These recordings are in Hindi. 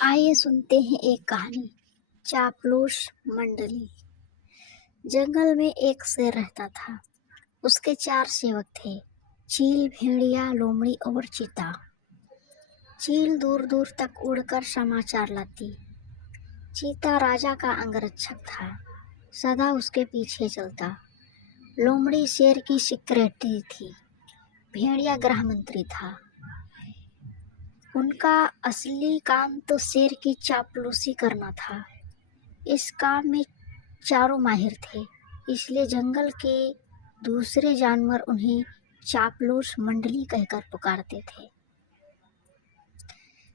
आइए सुनते हैं एक कहानी। चापलूस मंडली। जंगल में एक शेर रहता था। उसके 4 सेवक थे, चील, भेड़िया, लोमड़ी और चीता। चील दूर दूर तक उड़कर समाचार लाती। चीता राजा का अंगरक्षक था, सदा उसके पीछे चलता। लोमड़ी शेर की सेक्रेटरी थी। भेड़िया गृह मंत्री था। उनका असली काम तो शेर की चापलूसी करना था। इस काम में चारों माहिर थे, इसलिए जंगल के दूसरे जानवर उन्हें चापलूस मंडली कहकर पुकारते थे।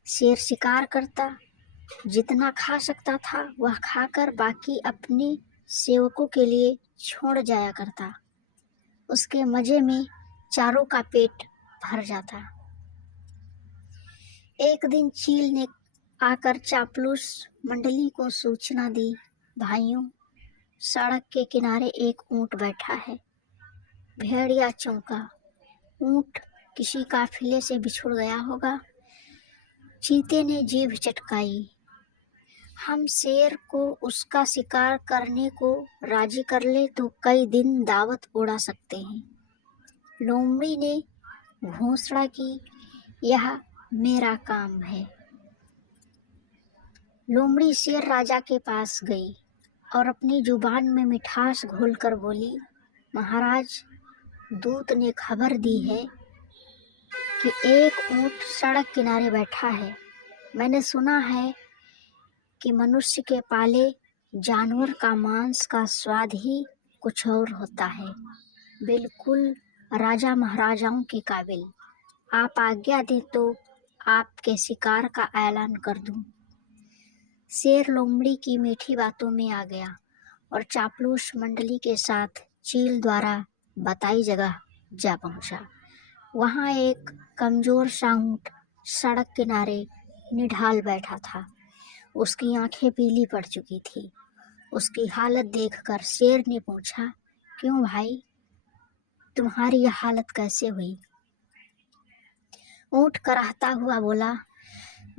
शेर शिकार करता, जितना खा सकता था वह खाकर बाकी अपने सेवकों के लिए छोड़ जाया करता। उसके मजे में चारों का पेट भर जाता। एक दिन चील ने आकर चापलूस मंडली को सूचना दी, भाइयों, सड़क के किनारे एक ऊंट बैठा है। भेड़िया चौंका, ऊंट किसी काफिले से बिछुड़ गया होगा। चीते ने जीभ चटकाई, हम शेर को उसका शिकार करने को राजी कर ले तो कई दिन दावत उड़ा सकते हैं। लोमड़ी ने घोषणा की, यह मेरा काम है। लोमड़ी शेर राजा के पास गई और अपनी जुबान में मिठास घोलकर बोली, महाराज, दूत ने खबर दी है कि एक ऊंट सड़क किनारे बैठा है। मैंने सुना है कि मनुष्य के पाले जानवर का मांस का स्वाद ही कुछ और होता है, बिल्कुल राजा महाराजाओं के काबिल। आप आज्ञा दें तो आपके शिकार का ऐलान कर दूं। शेर लोमड़ी की मीठी बातों में आ गया और चापलूस मंडली के साथ चील द्वारा बताई जगह जा पहुंचा। वहां एक कमजोर सा ऊंट सड़क किनारे निढाल बैठा था। उसकी आंखें पीली पड़ चुकी थी। उसकी हालत देखकर शेर ने पूछा, क्यों भाई, तुम्हारी यह हालत कैसे हुई? ऊंट कराहता हुआ बोला,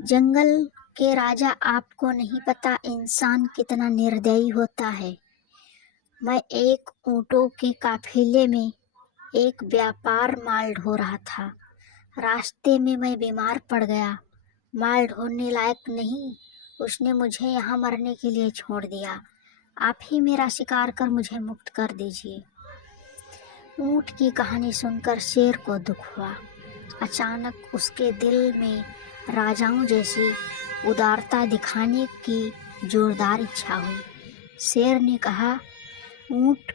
जंगल के राजा, आपको नहीं पता इंसान कितना निर्दयी होता है। मैं एक ऊंटों के काफिले में एक व्यापार माल ढो रहा था। रास्ते में मैं बीमार पड़ गया। माल ढोने लायक नहीं, उसने मुझे यहाँ मरने के लिए छोड़ दिया। आप ही मेरा शिकार कर मुझे मुक्त कर दीजिए। ऊंट की कहानी सुनकर शेर को दुख हुआ। अचानक उसके दिल में राजाओं जैसी उदारता दिखाने की जोरदार इच्छा हुई। शेर ने कहा, ऊंट,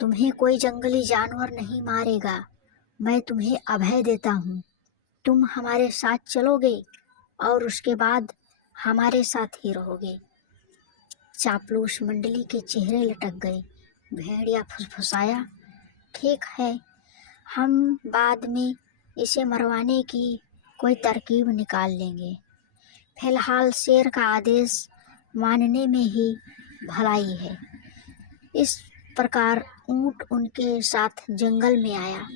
तुम्हें कोई जंगली जानवर नहीं मारेगा। मैं तुम्हें अभय देता हूँ। तुम हमारे साथ चलोगे और उसके बाद हमारे साथ ही रहोगे। चापलूस मंडली के चेहरे लटक गए। भेड़िया फुसफुसाया, ठीक है, हम बाद में इसे मरवाने की कोई तरकीब निकाल लेंगे। फिलहाल शेर का आदेश मानने में ही भलाई है। इस प्रकार ऊंट उनके साथ जंगल में आया।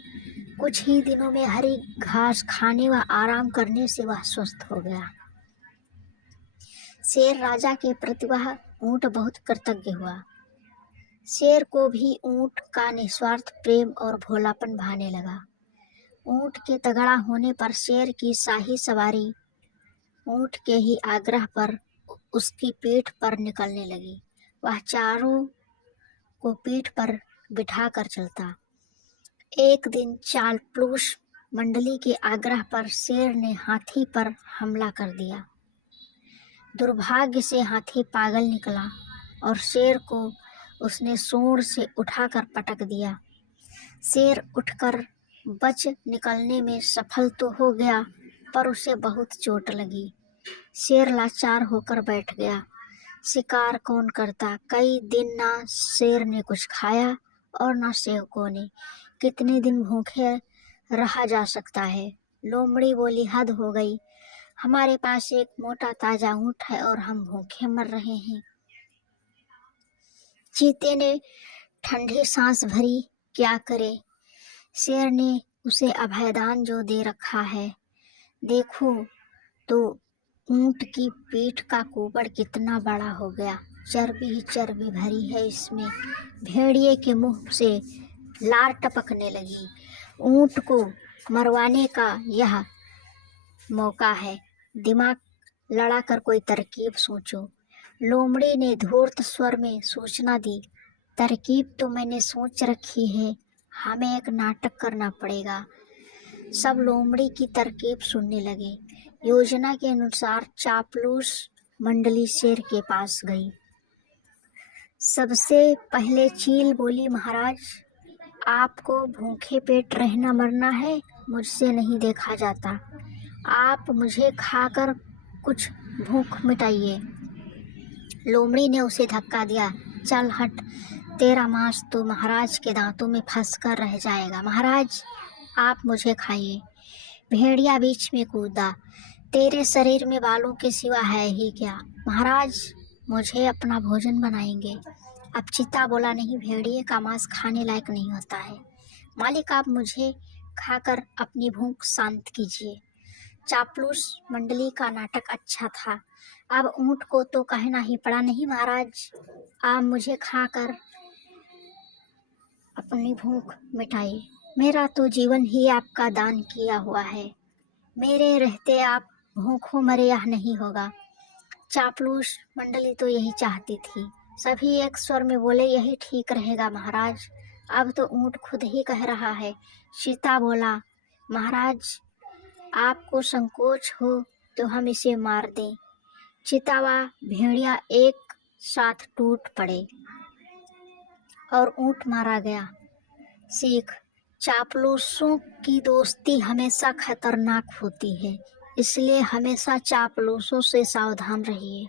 कुछ ही दिनों में हरी घास खाने व आराम करने से वह स्वस्थ हो गया। शेर राजा के प्रति वह ऊंट बहुत कृतज्ञ हुआ। शेर को भी ऊंट का निस्वार्थ प्रेम और भोलापन भाने लगा। ऊंट के तगड़ा होने पर शेर की शाही सवारी ऊंट के ही आग्रह पर उसकी पीठ पर निकलने लगी। वह चारों को पीठ पर बिठाकर चलता। एक दिन चापलूस मंडली के आग्रह पर शेर ने हाथी पर हमला कर दिया। दुर्भाग्य से हाथी पागल निकला और शेर को उसने सूंड से उठाकर पटक दिया। शेर उठकर बच निकलने में सफल तो हो गया, पर उसे बहुत चोट लगी। शेर लाचार होकर बैठ गया। शिकार कौन करता? कई दिन ना शेर ने कुछ खाया और ना सेवकों ने। कितने दिन भूखे रहा जा सकता है? लोमड़ी बोली, हद हो गई। हमारे पास एक मोटा ताजा ऊंट है और हम भूखे मर रहे हैं। चीते ने ठंडी सांस भरी, क्या करे? शेर ने उसे अभयदान जो दे रखा है, देखो तो ऊंट की पीठ का कुबड़ कितना बड़ा हो गया, चर्बी ही चर्बी भरी है इसमें। भेड़िए के मुंह से लार टपकने लगी। ऊंट को मरवाने का यह मौका है, दिमाग लड़ा कर कोई तरकीब सोचो। लोमड़ी ने धूर्त स्वर में सूचना दी। तरकीब तो मैंने सोच रखी है, हमें एक नाटक करना पड़ेगा। सब लोमड़ी की तरकीब सुनने लगे। योजना के अनुसार चापलूस मंडली शेर के पास गई। सबसे पहले चील बोली, महाराज, आपको भूखे पेट रहना मरना है, मुझसे नहीं देखा जाता। आप मुझे खाकर कुछ भूख मिटाइए। लोमड़ी ने उसे धक्का दिया। चल हट, तेरा मांस तो महाराज के दांतों में फंस कर रह जाएगा। महाराज, आप मुझे खाइए। भेड़िया बीच में कूदा। तेरे शरीर में बालों के सिवा है ही क्या? महाराज, मुझे अपना भोजन बनाएंगे। अब चीता बोला, नहीं, भेड़िए का मांस खाने लायक नहीं होता है। मालिक, आप मुझे खाकर अपनी भूख शांत कीजिए। चापलूस मंडली का नाटक अच्छा था। अब ऊंट को तो कहना ही पड़ा, नहीं महाराज, आप मुझे खाकर अपनी भूख मिटाइए। मेरा तो जीवन ही आपका दान किया हुआ है। मेरे रहते आप भूखों मरे यह नहीं होगा। चापलूस मंडली तो यही चाहती थी। सभी एक स्वर में बोले, यही ठीक रहेगा महाराज। अब तो ऊंट खुद ही कह रहा है। चीता बोला, महाराज, आपको संकोच हो तो हम इसे मार दें। चीता व भेड़िया एक साथ टूट पड़े और ऊंट मारा गया। सीख, चापलूसों की दोस्ती हमेशा खतरनाक होती है, इसलिए हमेशा चापलूसों से सावधान रहिए।